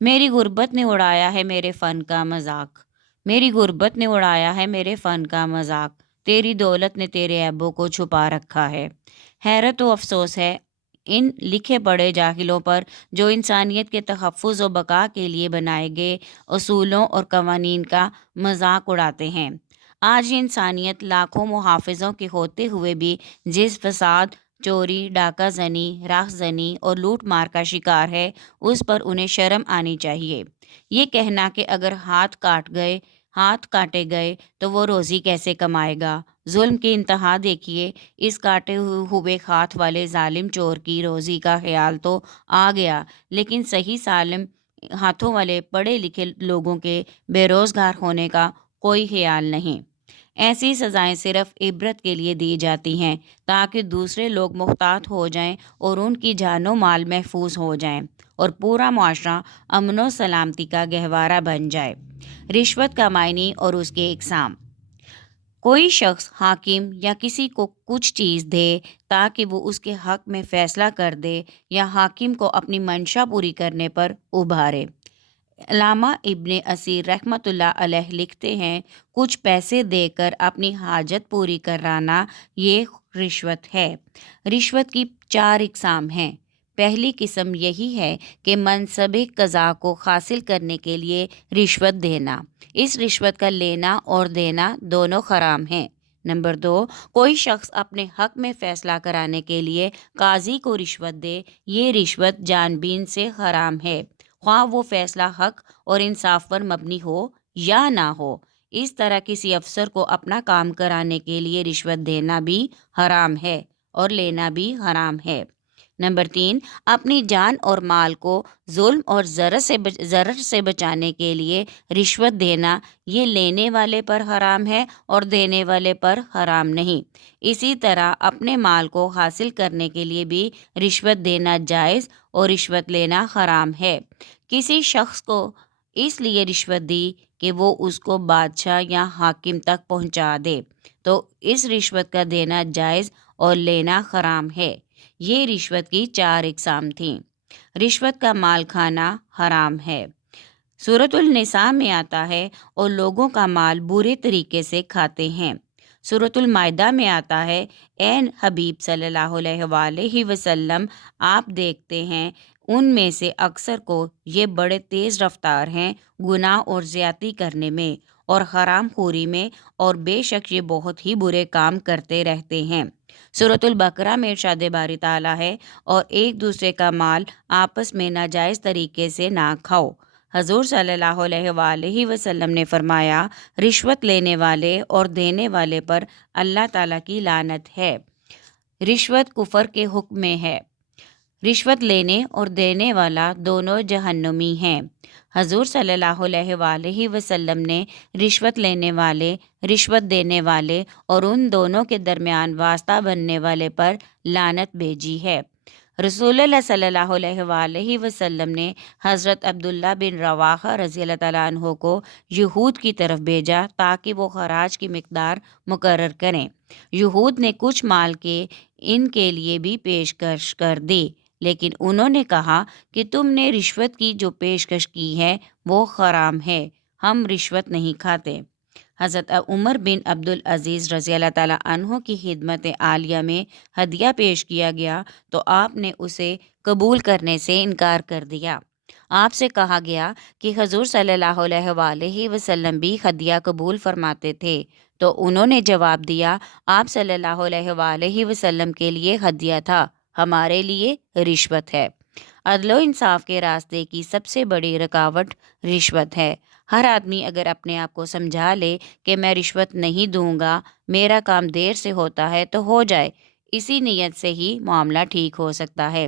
میری غربت نے اڑایا ہے میرے فن کا مذاق، میری غربت نے اڑایا ہے میرے فن کا مذاق، تیری دولت نے تیرے عیبوں کو چھپا رکھا ہے۔ حیرت و افسوس ہے ان لکھے پڑھے جاہلوں پر جو انسانیت کے تحفظ و بقا کے لیے بنائے گئے اصولوں اور قوانین کا مذاق اڑاتے ہیں۔ آج انسانیت لاکھوں محافظوں کے ہوتے ہوئے بھی جس فساد، چوری، ڈاکہ زنی، راہ زنی اور لوٹ مار کا شکار ہے، اس پر انہیں شرم آنی چاہیے۔ یہ کہنا کہ اگر ہاتھ کاٹے گئے تو وہ روزی کیسے کمائے گا، ظلم کی انتہا دیکھیے۔ اس کاٹے ہوئے ہاتھ والے ظالم چور کی روزی کا خیال تو آ گیا، لیکن صحیح سالم ہاتھوں والے پڑھے لکھے لوگوں کے بے روزگار ہونے کا کوئی خیال نہیں۔ ایسی سزائیں صرف عبرت کے لیے دی جاتی ہیں تاکہ دوسرے لوگ محتاط ہو جائیں اور ان کی جان و مال محفوظ ہو جائیں اور پورا معاشرہ امن و سلامتی کا گہوارہ بن جائے۔ رشوت کا معنی اور اس کے اقسام۔ کوئی شخص حاکم یا کسی کو کچھ چیز دے تاکہ وہ اس کے حق میں فیصلہ کر دے یا حاکم کو اپنی منشا پوری کرنے پر ابھارے۔ علامہ ابن اسیر رحمۃ اللہ علیہ لکھتے ہیں، کچھ پیسے دے کر اپنی حاجت پوری کرانا یہ رشوت ہے۔ رشوت کی 4 اقسام ہیں۔ پہلی قسم یہی ہے کہ منصب قضا کو حاصل کرنے کے لیے رشوت دینا۔ اس رشوت کا لینا اور دینا دونوں حرام ہیں۔ نمبر 2، کوئی شخص اپنے حق میں فیصلہ کرانے کے لیے قاضی کو رشوت دے، یہ رشوت جان بین سے حرام ہے، خواہ وہ فیصلہ حق اور انصاف پر مبنی ہو یا نہ ہو۔ اس طرح کسی افسر کو اپنا کام کرانے کے لیے رشوت دینا بھی حرام ہے اور لینا بھی حرام ہے۔ نمبر 3، اپنی جان اور مال کو ظلم اور ضرر سے بچانے کے لیے رشوت دینا، یہ لینے والے پر حرام ہے اور دینے والے پر حرام نہیں۔ اسی طرح اپنے مال کو حاصل کرنے کے لیے بھی رشوت دینا جائز اور رشوت لینا حرام ہے۔ کسی شخص کو اس لیے رشوت دی کہ وہ اس کو بادشاہ یا حاکم تک پہنچا دے تو اس رشوت کا دینا جائز اور لینا حرام ہے۔ یہ رشوت کی 4 اقسام تھیں۔ رشوت کا مال کھانا حرام ہے۔ سورۃ النساء میں آتا ہے، اور لوگوں کا مال برے طریقے سے کھاتے ہیں۔ سورۃ المائدہ میں آتا ہے، اے حبیب صلی اللہ علیہ وآلہ وسلم، آپ دیکھتے ہیں ان میں سے اکثر کو یہ بڑے تیز رفتار ہیں گناہ اور زیادتی کرنے میں اور حرام خوری میں، اور بے شک یہ بہت ہی برے کام کرتے رہتے ہیں۔ سورۃ البقرہ میں ارشاد باری تعالیٰ ہے، اور ایک دوسرے کا مال آپس میں ناجائز طریقے سے نہ کھاؤ۔ حضور صلی اللہ علیہ وآلہ وسلم نے فرمایا، رشوت لینے والے اور دینے والے پر اللہ تعالیٰ کی لعنت ہے۔ رشوت کفر کے حکم میں ہے۔ رشوت لینے اور دینے والا دونوں جہنمی ہیں۔ حضور صلی اللہ علیہ وآلہ وسلم نے رشوت لینے والے، رشوت دینے والے اور ان دونوں کے درمیان واسطہ بننے والے پر لعنت بھیجی ہے۔ رسول اللہ صلی اللہ علیہ وآلہ وسلم نے حضرت عبداللہ بن رواحہ رضی اللہ تعالیٰ عنہ کو یہود کی طرف بھیجا تاکہ وہ خراج کی مقدار مقرر کریں۔ یہود نے کچھ مال کے ان کے لیے بھی پیشکش کر دی، لیکن انہوں نے کہا کہ تم نے رشوت کی جو پیشکش کی ہے وہ حرام ہے، ہم رشوت نہیں کھاتے۔ حضرت عمر بن عبدالعزیز رضی اللہ تعالیٰ عنہ کی خدمت عالیہ میں ہدیہ پیش کیا گیا تو آپ نے اسے قبول کرنے سے انکار کر دیا۔ آپ سے کہا گیا کہ حضور صلی اللہ علیہ وآلہ وسلم بھی ہدیہ قبول فرماتے تھے، تو انہوں نے جواب دیا، آپ صلی اللہ علیہ وآلہ وسلم کے لیے ہدیہ تھا، ہمارے لیے رشوت ہے۔ عدل و انصاف کے راستے کی سب سے بڑی رکاوٹ رشوت ہے۔ ہر آدمی اگر اپنے آپ کو سمجھا لے کہ میں رشوت نہیں دوں گا، میرا کام دیر سے ہوتا ہے تو ہو جائے، اسی نیت سے ہی معاملہ ٹھیک ہو سکتا ہے۔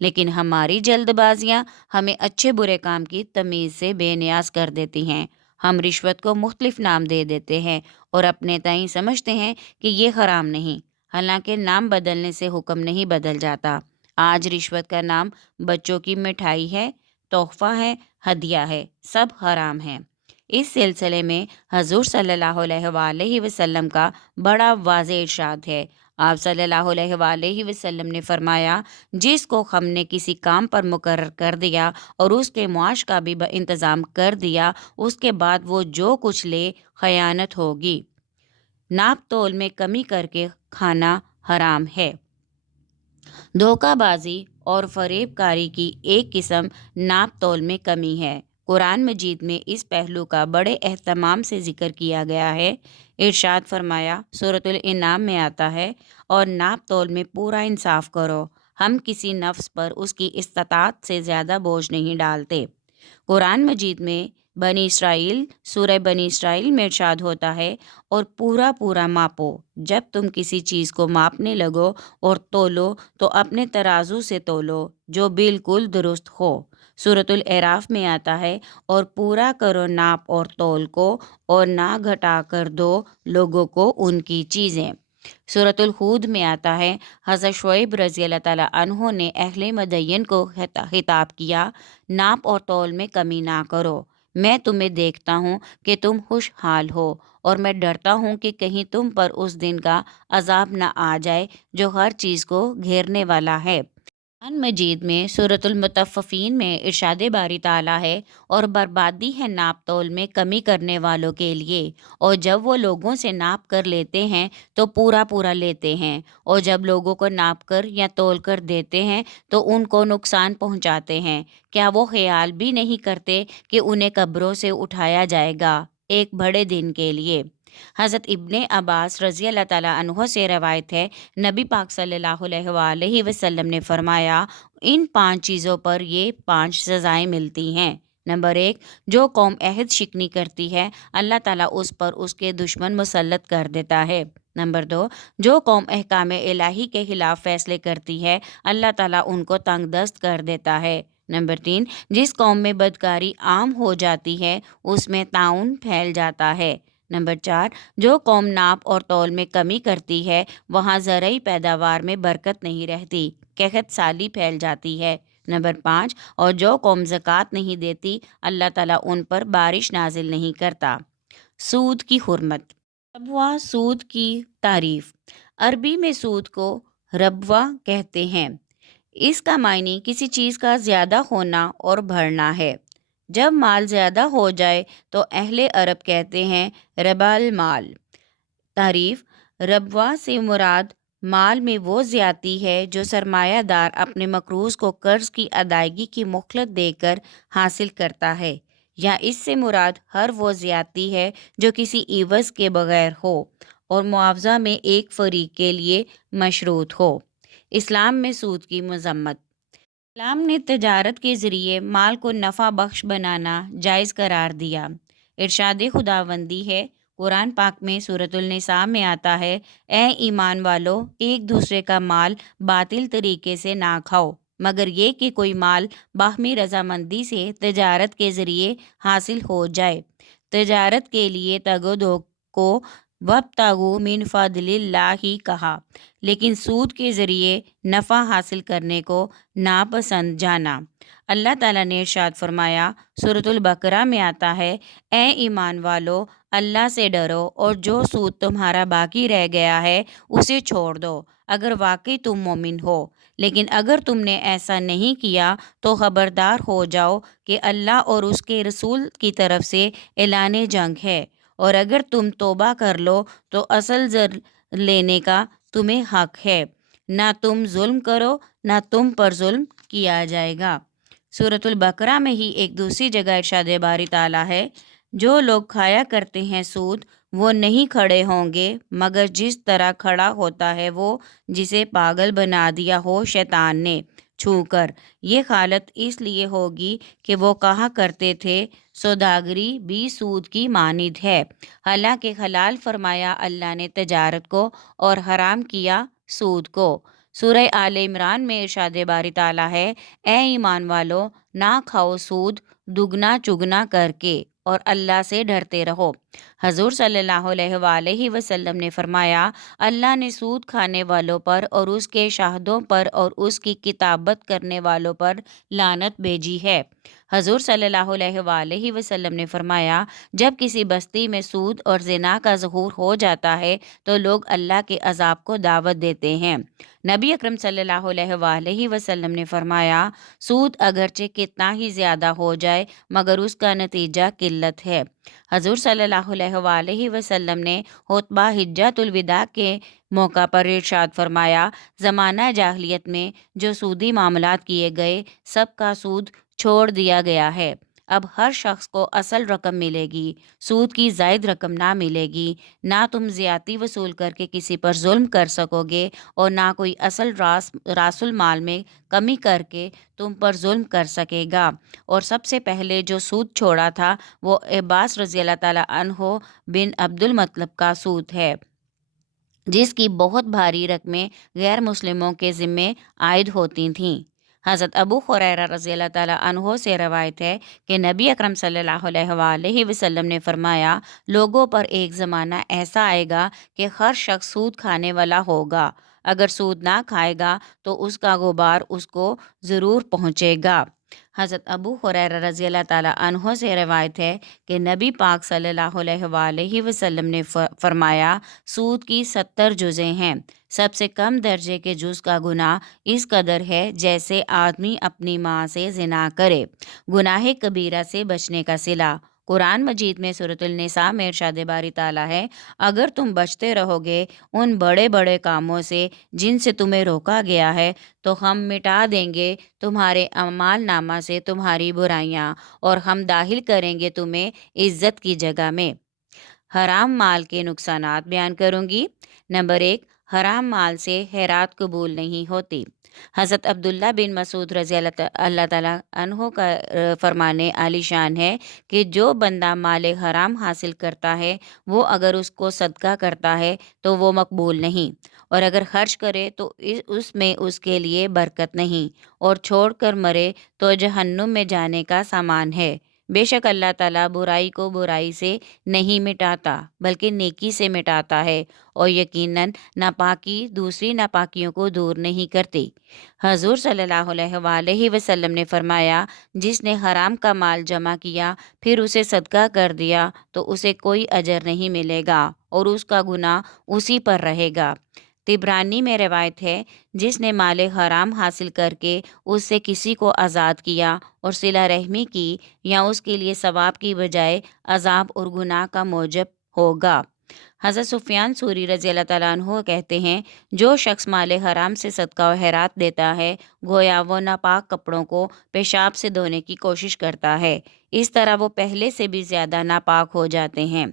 لیکن ہماری جلد بازیاں ہمیں اچھے برے کام کی تمیز سے بے نیاز کر دیتی ہیں۔ ہم رشوت کو مختلف نام دے دیتے ہیں اور اپنے تئیں سمجھتے ہیں کہ یہ حرام نہیں، حالانکہ نام بدلنے سے حکم نہیں بدل جاتا۔ آج رشوت کا نام بچوں کی مٹھائی ہے، تحفہ ہے، ہدیہ ہے، سب حرام ہیں۔ اس سلسلے میں حضور صلی اللہ علیہ وآلہ وسلم کا بڑا واضح ارشاد ہے، آپ صلی اللہ علیہ وآلہ وسلم نے فرمایا، جس کو ہم نے کسی کام پر مقرر کر دیا اور اس کے معاش کا بھی انتظام کر دیا، اس کے بعد وہ جو کچھ لے خیانت ہوگی۔ ناپ تول میں کمی کر کے کھانا حرام ہے۔ دھوکہ بازی اور فریب کاری کی ایک قسم ناپ تول میں کمی ہے۔ قرآن مجید میں اس پہلو کا بڑے اہتمام سے ذکر کیا گیا ہے۔ ارشاد فرمایا، سورۃ الانعام میں آتا ہے، اور ناپ تول میں پورا انصاف کرو، ہم کسی نفس پر اس کی استطاعت سے زیادہ بوجھ نہیں ڈالتے۔ قرآن مجید میں بنی اسرائیل سورہ بنی اسرائیل میں ارشاد ہوتا ہے، اور پورا پورا ماپو، جب تم کسی چیز کو ماپنے لگو اور تولو تو اپنے ترازو سے تولو جو بالکل درست ہو۔ سورۃ الاعراف میں آتا ہے، اور پورا کرو ناپ اور تول کو، اور نہ گھٹا کر دو لوگوں کو ان کی چیزیں۔ سورۃ الہود میں آتا ہے، حضرت شعیب رضی اللہ تعالیٰ عنہ نے اہل مدین کو خطاب کیا، ناپ اور تول میں کمی نہ کرو، میں تمہیں دیکھتا ہوں کہ تم خوشحال ہو، اور میں ڈرتا ہوں کہ کہیں تم پر اس دن کا عذاب نہ آ جائے جو ہر چیز کو گھیرنے والا ہے۔ قرآن مجید میں سورۃ المطففین میں ارشاد باری تعالیٰ ہے، اور بربادی ہے ناپ تول میں کمی کرنے والوں کے لیے، اور جب وہ لوگوں سے ناپ کر لیتے ہیں تو پورا پورا لیتے ہیں، اور جب لوگوں کو ناپ کر یا تول کر دیتے ہیں تو ان کو نقصان پہنچاتے ہیں۔ کیا وہ خیال بھی نہیں کرتے کہ انہیں قبروں سے اٹھایا جائے گا ایک بڑے دن کے لیے؟ حضرت ابن عباس رضی اللہ تعالیٰ عنہ سے روایت ہے، نبی پاک صلی اللہ علیہ وآلہ وسلم نے فرمایا، ان 5 چیزوں پر یہ 5 سزائیں ملتی ہیں۔ نمبر 1، جو قوم عہد شکنی کرتی ہے، اللہ تعالیٰ اس پر اس کے دشمن مسلط کر دیتا ہے۔ نمبر 2، جو قوم احکام الہی کے خلاف فیصلے کرتی ہے، اللہ تعالیٰ ان کو تنگ دست کر دیتا ہے۔ نمبر 3، جس قوم میں بدکاری عام ہو جاتی ہے، اس میں طاعون پھیل جاتا ہے۔ نمبر 4، جو قوم ناپ اور تول میں کمی کرتی ہے، وہاں زرعی پیداوار میں برکت نہیں رہتی، قحط سالی پھیل جاتی ہے۔ نمبر 5، اور جو قوم زکوٰۃ نہیں دیتی، اللہ تعالیٰ ان پر بارش نازل نہیں کرتا۔ سود کی حرمت۔ ربوا سود کی تعریف۔ عربی میں سود کو ربوا کہتے ہیں۔ اس کا معنی کسی چیز کا زیادہ ہونا اور بڑھنا ہے۔ جب مال زیادہ ہو جائے تو اہل عرب کہتے ہیں ربا المال۔ تعریف۔ ربوا سے مراد مال میں وہ زیادتی ہے جو سرمایہ دار اپنے مقروض کو قرض کی ادائیگی کی مہلت دے کر حاصل کرتا ہے، یا اس سے مراد ہر وہ زیادتی ہے جو کسی عوض کے بغیر ہو اور معاوضہ میں ایک فریق کے لیے مشروط ہو۔ اسلام میں سود کی مذمت۔ اسلام نے تجارت کے ذریعے مال کو نفع بخش بنانا جائز قرار دیا۔ ارشاد خداوندی ہے، قرآن پاک میں سورۃ النساء میں آتا ہے، اے ایمان والو، ایک دوسرے کا مال باطل طریقے سے نہ کھاؤ، مگر یہ کہ کوئی مال باہمی رضامندی سے تجارت کے ذریعے حاصل ہو جائے۔ تجارت کے لیے تگ و دو کو وابتغوا من فضل اللہ ہی کہا، لیکن سود کے ذریعے نفع حاصل کرنے کو ناپسند جانا۔ اللہ تعالیٰ نے ارشاد فرمایا، سورۃ البقرہ میں آتا ہے، اے ایمان والو، اللہ سے ڈرو اور جو سود تمہارا باقی رہ گیا ہے اسے چھوڑ دو، اگر واقعی تم مومن ہو۔ لیکن اگر تم نے ایسا نہیں کیا تو خبردار ہو جاؤ کہ اللہ اور اس کے رسول کی طرف سے اعلان جنگ ہے، اور اگر تم توبہ کر لو تو اصل زر لینے کا تمہیں حق ہے، نہ تم ظلم کرو، نہ تم پر ظلم کیا جائے گا۔ سورۃ البقرہ میں ہی ایک دوسری جگہ ارشاد باری تعالیٰ ہے، جو لوگ کھایا کرتے ہیں سود، وہ نہیں کھڑے ہوں گے مگر جس طرح کھڑا ہوتا ہے وہ جسے پاگل بنا دیا ہو شیطان نے چھو کر۔ یہ حالت اس لیے ہوگی کہ وہ کہا کرتے تھے، سوداگری بھی سود کی مانند ہے، حالانکہ حلال فرمایا اللہ نے تجارت کو اور حرام کیا سود کو۔ سورہ آل عمران میں ارشاد باری تعالیٰ ہے، اے ایمان والو، نہ کھاؤ سود دگنا چگنا کر کے، اور اللہ سے ڈرتے رہو۔ حضور صلی اللہ علیہ وآلہ وسلم نے فرمایا، اللہ نے سود کھانے والوں پر اور اس کے شاہدوں پر اور اس کی کتابت کرنے والوں پر لعنت بھیجی ہے۔ حضور صلی اللہ علیہ وآلہ وسلم نے فرمایا، جب کسی بستی میں سود اور زنا کا ظہور ہو جاتا ہے تو لوگ اللہ کے عذاب کو دعوت دیتے ہیں۔ نبی اکرم صلی اللہ علیہ وآلہ وسلم نے فرمایا، سود اگرچہ کتنا ہی زیادہ ہو جائے مگر اس کا نتیجہ قلت ہے۔ حضور صلی اللہ علیہ وآلہ وسلم نے خطبہ حجۃ الوداع کے موقع پر ارشاد فرمایا، زمانہ جاہلیت میں جو سودی معاملات کیے گئے سب کا سود چھوڑ دیا گیا ہے۔ اب ہر شخص کو اصل رقم ملے گی، سود کی زائد رقم نہ ملے گی۔ نہ تم زیادتی وصول کر کے کسی پر ظلم کر سکو گے اور نہ کوئی اصل راس المال میں کمی کر کے تم پر ظلم کر سکے گا۔ اور سب سے پہلے جو سود چھوڑا تھا وہ عباس رضی اللہ تعالیٰ عنہ بن عبد المطلب کا سود ہے، جس کی بہت بھاری رقمیں غیر مسلموں کے ذمے عائد ہوتی تھیں۔ حضرت ابو ہریرہ رضی اللہ تعالیٰ عنہ سے روایت ہے کہ نبی اکرم صلی اللہ علیہ وآلہ وسلم نے فرمایا، لوگوں پر ایک زمانہ ایسا آئے گا کہ ہر شخص سود کھانے والا ہوگا، اگر سود نہ کھائے گا تو اس کا غبار اس کو ضرور پہنچے گا۔ حضرت ابو ہریرہ رضی اللہ تعالیٰ عنہ سے روایت ہے کہ نبی پاک صلی اللہ علیہ وآلہ وسلم نے فرمایا، سود کی 70 جزیں ہیں۔ سب سے کم درجے کے جز کا گناہ اس قدر ہے جیسے آدمی اپنی ماں سے زنا کرے۔ گناہ کبیرہ سے بچنے کا صلہ۔ قرآن مجید میں سورۃ النساء میں ارشاد باری تعالیٰ ہے، اگر تم بچتے رہو گے ان بڑے بڑے کاموں سے جن سے تمہیں روکا گیا ہے تو ہم مٹا دیں گے تمہارے اعمال نامہ سے تمہاری برائیاں، اور ہم داخل کریں گے تمہیں عزت کی جگہ میں۔ حرام مال کے نقصانات بیان کروں گی۔ نمبر 1، حرام مال سے خیرات قبول نہیں ہوتی۔ حضرت عبداللہ بن مسعود رضی اللہ تعالیٰ عنہ کا فرمانے عالی شان ہے کہ جو بندہ مال حرام حاصل کرتا ہے وہ اگر اس کو صدقہ کرتا ہے تو وہ مقبول نہیں، اور اگر خرچ کرے تو اس میں اس کے لیے برکت نہیں، اور چھوڑ کر مرے تو جہنم میں جانے کا سامان ہے۔ بے شک اللہ تعالیٰ برائی کو برائی سے نہیں مٹاتا بلکہ نیکی سے مٹاتا ہے، اور یقیناً ناپاکی دوسری ناپاکیوں کو دور نہیں کرتی۔ حضور صلی اللہ علیہ وآلہ وسلم نے فرمایا، جس نے حرام کا مال جمع کیا پھر اسے صدقہ کر دیا تو اسے کوئی اجر نہیں ملے گا اور اس کا گناہ اسی پر رہے گا۔ طبرانی میں روایت ہے، جس نے مال حرام حاصل کر کے اس سے کسی کو آزاد کیا اور صلہ رحمی کی، یا اس کے لیے ثواب کی بجائے عذاب اور گناہ کا موجب ہوگا۔ حضرت سفیان ثوری رضی اللہ تعالیٰ عنہ کہتے ہیں، جو شخص مال حرام سے صدقہ و خیرات دیتا ہے گویا وہ ناپاک کپڑوں کو پیشاب سے دھونے کی کوشش کرتا ہے، اس طرح وہ پہلے سے بھی زیادہ ناپاک ہو جاتے ہیں۔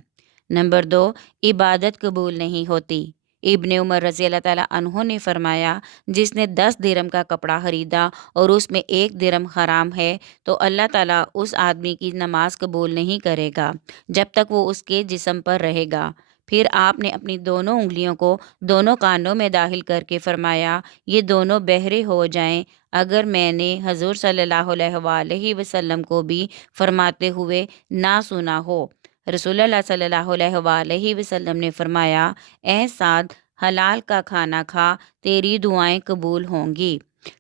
نمبر 2، عبادت قبول نہیں ہوتی۔ ابن عمر رضی اللہ تعالیٰ عنہ نے فرمایا، جس نے 10 درہم کا کپڑا خریدا اور اس میں 1 درہم حرام ہے تو اللہ تعالیٰ اس آدمی کی نماز قبول نہیں کرے گا جب تک وہ اس کے جسم پر رہے گا۔ پھر آپ نے اپنی دونوں انگلیوں کو دونوں کانوں میں داخل کر کے فرمایا، یہ دونوں بہرے ہو جائیں، اگر میں نے حضور صلی اللہ علیہ وآلہ وسلم کو بھی فرماتے ہوئے نہ سنا ہو۔ رسول اللہ صلی اللہ علیہ وآلہ وسلم نے فرمایا، اے سعد، حلال کا کھانا کھا، تیری دعائیں قبول ہوں گی۔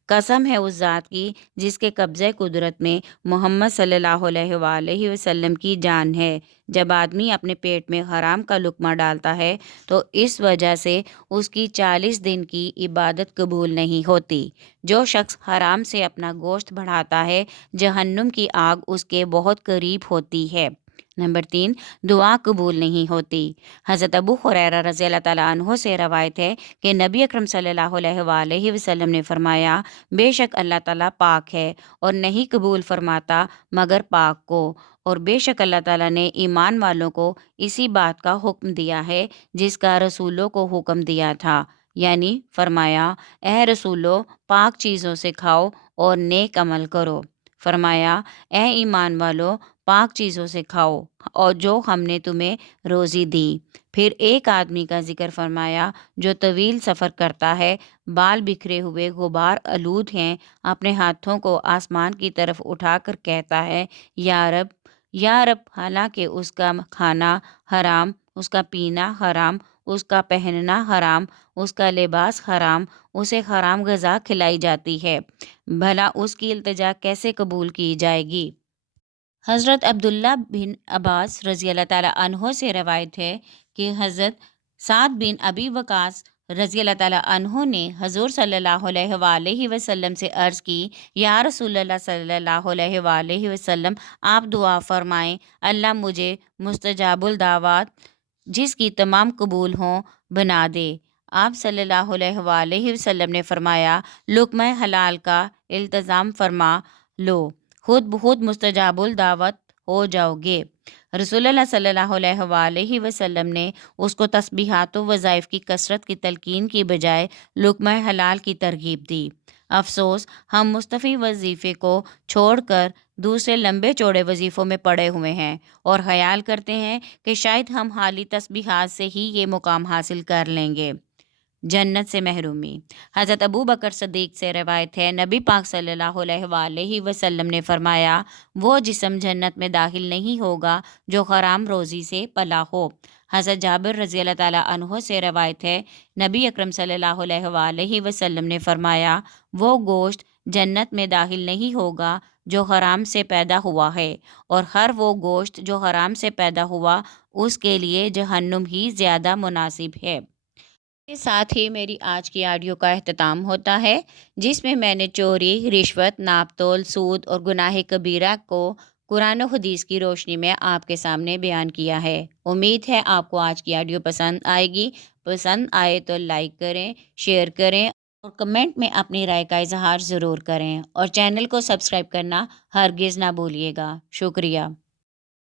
قسم ہے اس ذات کی جس کے قبضہ قدرت میں محمد صلی اللہ علیہ وآلہ وسلم کی جان ہے، جب آدمی اپنے پیٹ میں حرام کا لقمہ ڈالتا ہے تو اس وجہ سے اس کی 40 دن کی عبادت قبول نہیں ہوتی۔ جو شخص حرام سے اپنا گوشت بڑھاتا ہے جہنم کی آگ اس کے بہت قریب ہوتی ہے۔ نمبر 3، دعا قبول نہیں ہوتی۔ حضرت ابو ہریرہ رضی اللہ تعالیٰ عنہ سے روایت ہے کہ نبی اکرم صلی اللہ علیہ وآلہ وسلم نے فرمایا، بے شک اللہ تعالیٰ پاک ہے اور نہیں قبول فرماتا مگر پاک کو، اور بے شک اللہ تعالیٰ نے ایمان والوں کو اسی بات کا حکم دیا ہے جس کا رسولوں کو حکم دیا تھا، یعنی فرمایا، اے رسولو، پاک چیزوں سے کھاؤ اور نیک عمل کرو۔ فرمایا، اے ایمان والو، پاک چیزوں سے کھاؤ اور جو ہم نے تمہیں روزی دی۔ پھر ایک آدمی کا ذکر فرمایا جو طویل سفر کرتا ہے، بال بکھرے ہوئے غبار آلود ہیں، اپنے ہاتھوں کو آسمان کی طرف اٹھا کر کہتا ہے، یا رب، یا رب، حالانکہ اس کا کھانا حرام، اس کا پینا حرام، اس کا پہننا حرام، اس کا لباس حرام، اسے حرام غذا کھلائی جاتی ہے، بھلا اس کی التجا کیسے قبول کی جائے گی؟ حضرت عبداللہ بن عباس رضی اللہ تعالیٰ عنہ سے روایت ہے کہ حضرت سعد بن ابی وقاص رضی اللہ تعالیٰ عنہ نے حضور صلی اللہ علیہ وآلہ وسلم سے عرض کی، یا رسول اللہ صلی اللہ علیہ وآلہ وسلم، آپ دعا فرمائیں اللہ مجھے مستجاب الدعوات جس کی تمام قبول ہوں بنا دے۔ آپ صلی اللہ علیہ وآلہ وسلم نے فرمایا، لقمہ حلال کا التزام فرما لو، خود بخود مستجاب الدعوت ہو جاؤ گے۔ رسول اللہ صلی اللہ علیہ وآلہ وسلم نے اس کو تسبیحات و وظائف کی کثرت کی تلقین کی بجائے لقمہ حلال کی ترغیب دی۔ افسوس، ہم مستفی وظیفے کو چھوڑ کر دوسرے لمبے چوڑے وظیفوں میں پڑے ہوئے ہیں اور خیال کرتے ہیں کہ شاید ہم حالی تسبیحات سے ہی یہ مقام حاصل کر لیں گے۔ جنت سے محرومی۔ حضرت ابو بکر صدیق سے روایت ہے، نبی پاک صلی اللہ علیہ وآلہ وسلم نے فرمایا، وہ جسم جنت میں داخل نہیں ہوگا جو حرام روزی سے پلا ہو۔ حضرت جابر رضی اللہ تعالیٰ عنہ سے روایت ہے، نبی اکرم صلی اللہ علیہ وآلہ وسلم نے فرمایا، وہ گوشت جنت میں داخل نہیں ہوگا جو حرام سے پیدا ہوا ہے، اور ہر وہ گوشت جو حرام سے پیدا ہوا اس کے لیے جہنم ہی زیادہ مناسب ہے۔ کے ساتھ ہی میری آج کی آڈیو کا اختتام ہوتا ہے، جس میں نے چوری، رشوت، ناپ تول، سود اور گناہ کبیرہ کو قرآن و حدیث کی روشنی میں آپ کے سامنے بیان کیا ہے۔ امید ہے آپ کو آج کی آڈیو پسند آئے گی۔ پسند آئے تو لائک کریں، شیئر کریں اور کمنٹ میں اپنی رائے کا اظہار ضرور کریں، اور چینل کو سبسکرائب کرنا ہرگز نہ بھولیے گا۔ شکریہ۔